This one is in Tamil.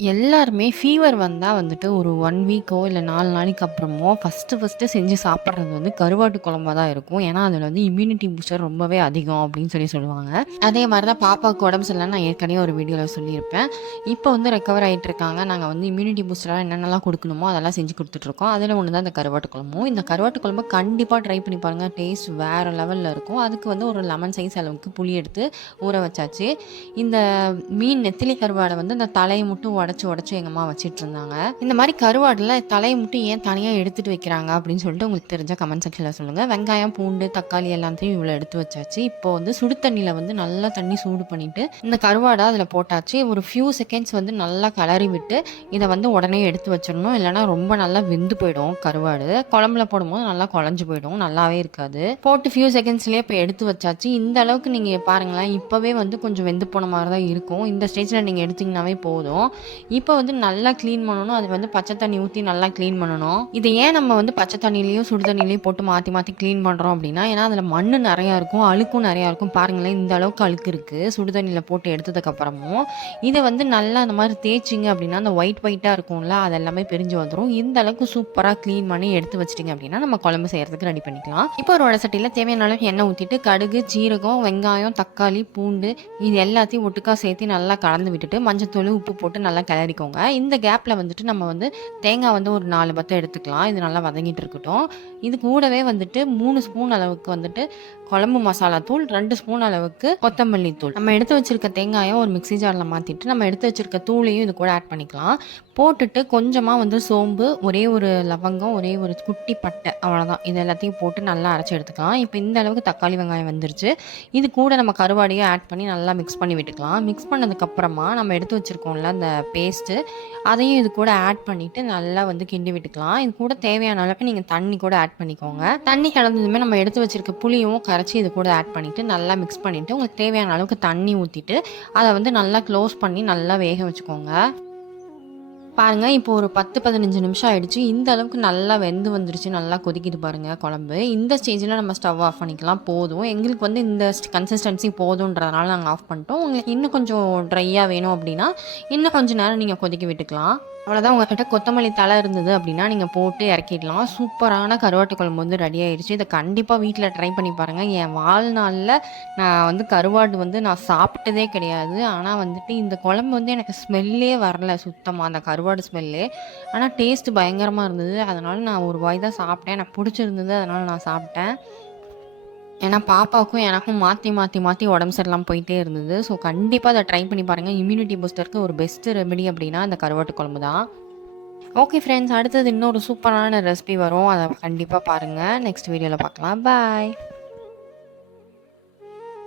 எல்லாருமே ஃபீவர் வந்தா வந்துட்டு ஒரு 1 வீக்கோ இல்ல 4 நாளைக்கு அப்புறமோ ஃபர்ஸ்ட்டு செஞ்சு சாப்பிடுறது வந்து கருவாட்டு குழம்பா தான் இருக்கும். ஏன்னா, அதில வந்து இம்யூனிட்டி பூஸ்டர் ரொம்பவே அதிகம் அப்படின்னு சொல்லுவாங்க. அதே மாரி தான் பாப்பாவுக்கு உடம்பு சரியில்லன்னு நான் ஏற்கனவே ஒரு வீடியோல சொல்லியிருப்பேன். இப்போ வந்து ரெக்கவர் ஆயிட்டு இருக்காங்க. நாங்க வந்து இம்யூனிட்டி பூஸ்டரா என்னென்னலாம் குடுக்கணுமோ அதெல்லாம் செஞ்சு குடுத்துட்டுருக்கோம். அதில ஒண்ணு தான் இந்த கருவாட்டு குழம்பும். இந்த கருவாட்டு குழம்பு கண்டிப்பா ட்ரை பண்ணி பாருங்க. டேஸ்ட் வேற லெவல்ல இருக்கும். அதுக்கு வந்து ஒரு லெமன் சைஸ் அளவுக்கு புளி எடுத்து ஊற வச்சாச்சு. இந்த மீன் நெத்திலி கருவாட வந்து இந்த தலைய மட்டும் உடைச்சு எங்க அம்மா வச்சுட்ருந்தாங்க. இந்த மாரி கருவாடுல தலைய மட்டும் ஏன் தனியா எடுத்துட்டு வைக்கிறாங்க அப்படின்னு சொல்லிட்டு உங்களுக்கு தெரிஞ்சா கமெண்ட் செக்ஷன்ல சொல்லுங்க. வெங்காயம், பூண்டு, தக்காளி எல்லாத்தையும் இவ்வளோ எடுத்து வச்சாச்சு. இப்போ வந்து சுடு தண்ணீல வந்து நல்லா தண்ணி சூடு பண்ணிட்டு, இந்த கருவாட அதில போட்டாச்சு. ஒரு ஃபியூ செகண்ட்ஸ் வந்து நல்லா கிளறி விட்டு, இத வந்து உடனே எடுத்து வச்சிரணும். இல்லன்னா ரொம்ப நல்லா வெந்து போயிடும் கருவாடு. குழம்புல போடும்போது நல்லா குழஞ்சு போயிடும். நல்லாவே இருக்காது. போட்டு ஃபியூ செகண்ட்ஸ்லயே இப்போ எடுத்து வச்சாச்சு. இந்த அளவுக்கு நீங்க பாருங்களேன், இப்பவே வந்து கொஞ்சம் வெந்து போன மாரி தான் இருக்கும். இந்த ஸ்டேஜ்ல நீங்க எடுத்தீங்கன்னாவே போதும். இப்போ வந்து நல்லா க்ளீன் பண்ணணும். அது வந்து பச்சை தண்ணி ஊத்தி நல்லா க்ளீன் பண்ணணும். இது ஏன் நம்ம வந்து பச்சை தண்ணியிலயும், சுடு தண்ணியிலயும் போட்டு மாத்தி க்ளீன் பண்றோம் அப்படின்னா, ஏன்னா அதில மண்ணு நெறையா இருக்கும், அழுக்கும் நெறையா இருக்கும். பாருங்களேன், இந்த அளவுக்கு அழுக்கு இருக்கு. சுடு தண்ணியில போட்டு எடுத்ததுக்கப்புறமும். இத வந்து நல்லா அந்த மாரி தேய்ச்சிங்க அப்படின்னா, அந்த ஒயிட்டா இருக்கும்ல, அது எல்லாமே பிரிஞ்சு வந்துரும். இந்த அளவுக்கு சூப்பரா க்ளீன் பண்ணி எடுத்து வச்சுட்டீங்க அப்படின்னா, நம்ம குழம்பு செய்யறதுக்கு ரெடி பண்ணிக்கலாம். இப்போ ஒரு வடை சட்டியில தேவையான அளவு எண்ணெய் ஊத்திட்டு, கடுகு, ஜீரகம், வெங்காயம், தக்காளி, பூண்டு இது எல்லாத்தையும் ஒட்டுக்கா சேர்த்து நல்லா கலந்து விட்டுட்டு, மஞ்சத்தூள், உப்பு போட்டு நல்லா கிளறிக்கோங்க. இந்த கேப்பில் வந்துட்டு நம்ம வந்து தேங்காய் வந்து ஒரு 4 பத்தை எடுத்துக்கலாம். இது நல்லா வதங்கிட்டு இருக்கட்டும். இது கூடவே வந்துட்டு 3 ஸ்பூன் அளவுக்கு வந்துட்டு குழம்பு மசாலா தூள், 2 ஸ்பூன் அளவுக்கு கொத்தமல்லி தூள். நம்ம எடுத்து வச்சிருக்க தேங்காயை ஒரு மிக்ஸி ஜாரில் மாற்றிட்டு நம்ம எடுத்து வச்சிருக்க தூளையும் இது கூட ஆட் பண்ணிக்கலாம். போட்டுட்டு கொஞ்சமாக வந்து சோம்பு, ஒரே ஒரு லவங்கம், ஒரே ஒரு குட்டி பட்டை, அவ்வளோதான். இது எல்லாத்தையும் போட்டு நல்லா அரைச்சி எடுத்துக்கலாம். இப்போ இந்த அளவுக்கு தக்காளி வெங்காயம் வந்துருச்சு. இது கூட நம்ம கருவாடையும் ஆட் பண்ணி நல்லா மிக்ஸ் பண்ணி விட்டுக்கலாம். மிக்ஸ் பண்ணதுக்கப்புறமா நம்ம எடுத்து வச்சுருக்கோம்ல அந்த பேஸ்ட்டு, அதையும் இது கூட ஆட் பண்ணிவிட்டு நல்லா வந்து கிண்டி விட்டுக்கலாம். இது கூட தேவையான அளவுக்கு நீங்கள் தண்ணி கூட ஆட் பண்ணிக்கோங்க. தண்ணி கலந்ததுமே நம்ம எடுத்து வச்சிருக்க புளியும் கரைச்சி இது கூட ஆட் பண்ணிவிட்டு நல்லா மிக்ஸ் பண்ணிவிட்டு உங்களுக்கு தேவையான அளவுக்கு தண்ணி ஊற்றிட்டு அதை வந்து நல்லா க்ளோஸ் பண்ணி நல்லா வேக வச்சுக்கோங்க. பாருங்க, இப்போ ஒரு 10, 15 நிமிஷம் ஆயிடுச்சு. இந்த அளவுக்கு நல்லா வெந்து வந்துருச்சு. நல்லா கொதிக்குது பாருங்க குழம்பு. இந்த ஸ்டேஜ்ல நம்ம ஸ்டவ் ஆஃப் பண்ணிக்கலாம் போதும். எங்களுக்கு வந்து இந்த கன்சிஸ்டன்சி போதுன்றதுனால நாங்க ஆஃப் பண்ணிட்டோம். உங்களுக்கு இன்னும் கொஞ்சம் ட்ரையா வேணும் அப்படின்னா, இன்னும் கொஞ்ச நேரம் நீங்க கொதிக்க விட்டுக்கலாம். அவ்வளோதான். உங்ககிட்ட கொத்தமல்லி தழை இருந்தது அப்படின்னா, நீங்க போட்டு இறக்கிடலாம். சூப்பரான கருவாட்டு குழம்பு வந்து ரெடி ஆயிடுச்சு. இத கண்டிப்பா வீட்ல ட்ரை பண்ணி பாருங்க. என் வாழ்நாள்ல நான் வந்து கருவாடு வந்து நான் சாப்பிட்டதே கிடையாது. ஆனா வந்துட்டு இந்த குழம்பு வந்து எனக்கு ஸ்மெல்லே வரல சுத்தமா. அந்த கருவாடு ஸ்மெல்லே. ஆனா டேஸ்ட் பயங்கரமா இருந்தது. அதனால நான் ஒரு வாய் தான் சாப்பிட்டேன். எனக்கு பிடிச்சிருந்தது. அதனால நான் சாப்பிட்டேன். ஏன்னா பாப்பாவுக்கும் எனக்கும் மாத்தி உடம்பு சரியில்லாம போயிட்டே இருந்தது. ஸோ கண்டிப்பா அத ட்ரை பண்ணி பாருங்க. இம்யூனிட்டி பூஸ்டருக்கு ஒரு பெஸ்ட் ரெமெடி அப்படின்னா இந்த கருவாட்டு குழம்பு தான். ஓகே ஃப்ரெண்ட்ஸ், அடுத்தது இன்னொரு சூப்பரான ரெசிபி வரும். அத கண்டிப்பா பாருங்க. நெக்ஸ்ட் வீடியோல பார்க்கலாம். பாய்.